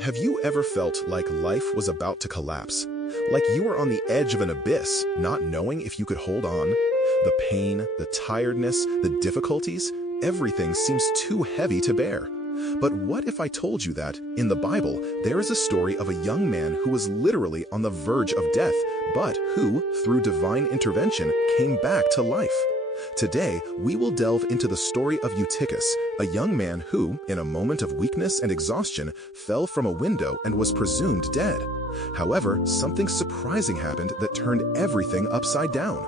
Have you ever felt like life was about to collapse? Like you were on the edge of an abyss, not knowing if you could hold on? The pain, the tiredness, the difficulties, everything seems too heavy to bear. But what if I told you that, in the Bible, there is a story of a young man who was literally on the verge of death, but who, through divine intervention, came back to life? Today, we will delve into the story of Eutychus, a young man who, in a moment of weakness and exhaustion, fell from a window and was presumed dead. However, something surprising happened that turned everything upside down.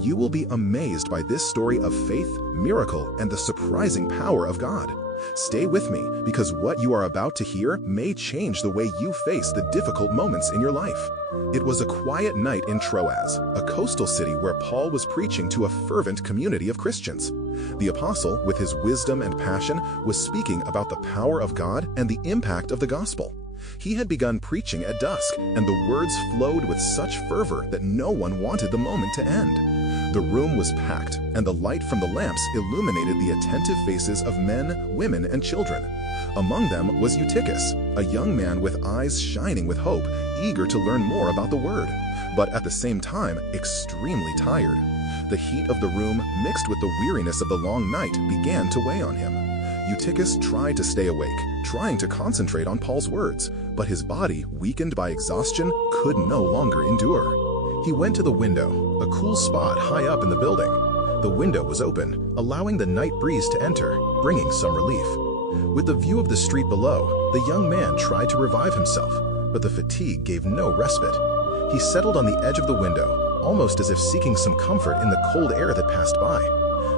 You will be amazed by this story of faith, miracle, and the surprising power of God. Stay with me, because what you are about to hear may change the way you face the difficult moments in your life. It was a quiet night in Troas, a coastal city where Paul was preaching to a fervent community of Christians. The apostle, with his wisdom and passion, was speaking about the power of God and the impact of the gospel. He had begun preaching at dusk, and the words flowed with such fervor that no one wanted the moment to end. The room was packed, and the light from the lamps illuminated the attentive faces of men, women, and children. Among them was Eutychus, a young man with eyes shining with hope, eager to learn more about the word, but at the same time extremely tired. The heat of the room, mixed with the weariness of the long night, began to weigh on him. Eutychus tried to stay awake, trying to concentrate on Paul's words, but his body, weakened by exhaustion, could no longer endure. He went to the window, a cool spot high up in the building. The window was open, allowing the night breeze to enter, bringing some relief. With the view of the street below, the young man tried to revive himself, but the fatigue gave no respite. He settled on the edge of the window, almost as if seeking some comfort in the cold air that passed by.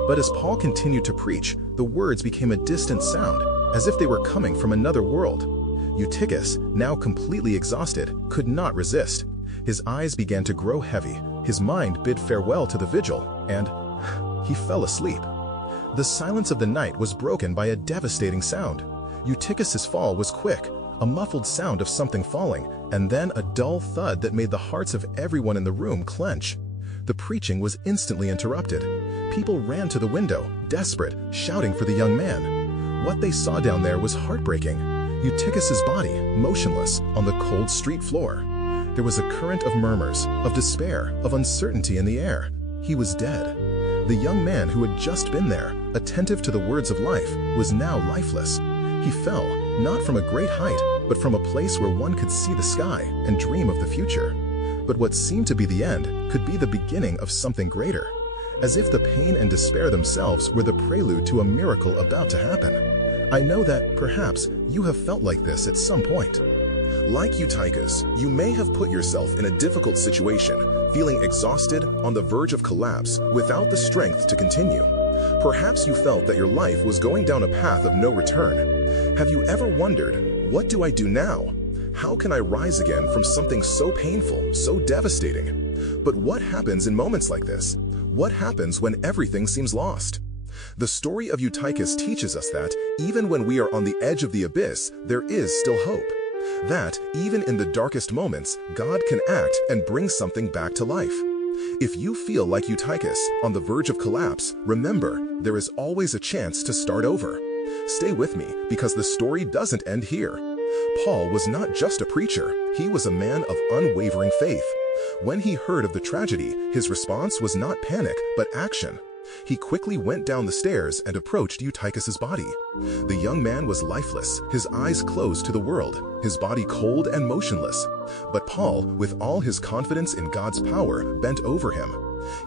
But as Paul continued to preach, the words became a distant sound, as if they were coming from another world. Eutychus, now completely exhausted, could not resist. His eyes began to grow heavy, his mind bid farewell to the vigil, and he fell asleep. The silence of the night was broken by a devastating sound. Eutychus's fall was quick, a muffled sound of something falling, and then a dull thud that made the hearts of everyone in the room clench. The preaching was instantly interrupted. People ran to the window, desperate, shouting for the young man. What they saw down there was heartbreaking. Eutychus's body, motionless, on the cold street floor. There was a current of murmurs, of despair, of uncertainty in the air. He was dead. The young man who had just been there, attentive to the words of life, was now lifeless. He fell, not from a great height, but from a place where one could see the sky and dream of the future. But what seemed to be the end could be the beginning of something greater, as if the pain and despair themselves were the prelude to a miracle about to happen. I know that, perhaps, you have felt like this at some point. Like Eutychus, you may have put yourself in a difficult situation, feeling exhausted, on the verge of collapse, without the strength to continue. Perhaps you felt that your life was going down a path of no return. Have you ever wondered, what do I do now? How can I rise again from something so painful, so devastating? But what happens in moments like this? What happens when everything seems lost? The story of Eutychus teaches us that, even when we are on the edge of the abyss, there is still hope. That, even in the darkest moments, God can act and bring something back to life. If you feel like Eutychus, on the verge of collapse, remember, there is always a chance to start over. Stay with me, because the story doesn't end here. Paul was not just a preacher, he was a man of unwavering faith. When he heard of the tragedy, his response was not panic, but action. He quickly went down the stairs and approached Eutychus's body. The young man was lifeless, his eyes closed to the world, his body cold and motionless. But Paul, with all his confidence in God's power, bent over him.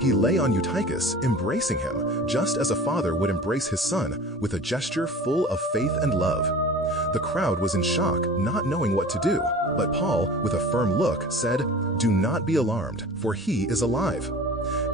He lay on Eutychus, embracing him, just as a father would embrace his son, with a gesture full of faith and love. The crowd was in shock, not knowing what to do, but Paul, with a firm look, said, "Do not be alarmed, for he is alive."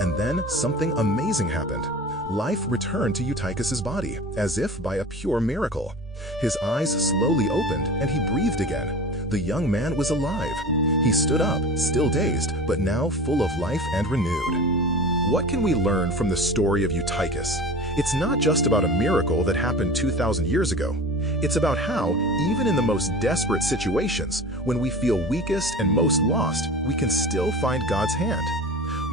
And then something amazing happened. Life returned to Eutychus's body, as if by a pure miracle. His eyes slowly opened, and he breathed again. The young man was alive. He stood up, still dazed, but now full of life and renewed. What can we learn from the story of Eutychus? It's not just about a miracle that happened 2,000 years ago. It's about how, even in the most desperate situations, when we feel weakest and most lost, we can still find God's hand.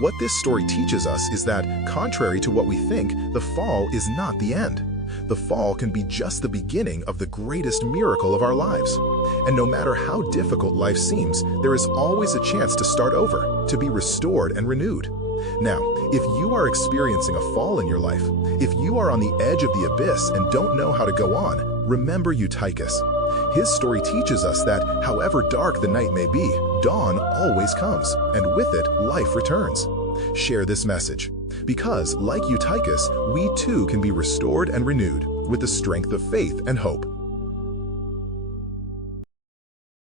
What this story teaches us is that, contrary to what we think, the fall is not the end. The fall can be just the beginning of the greatest miracle of our lives. And no matter how difficult life seems, there is always a chance to start over, to be restored and renewed. Now, if you are experiencing a fall in your life, if you are on the edge of the abyss and don't know how to go on, remember Eutychus. His story teaches us that, however dark the night may be, dawn always comes, and with it, life returns. Share this message, because, like Eutychus, we too can be restored and renewed with the strength of faith and hope.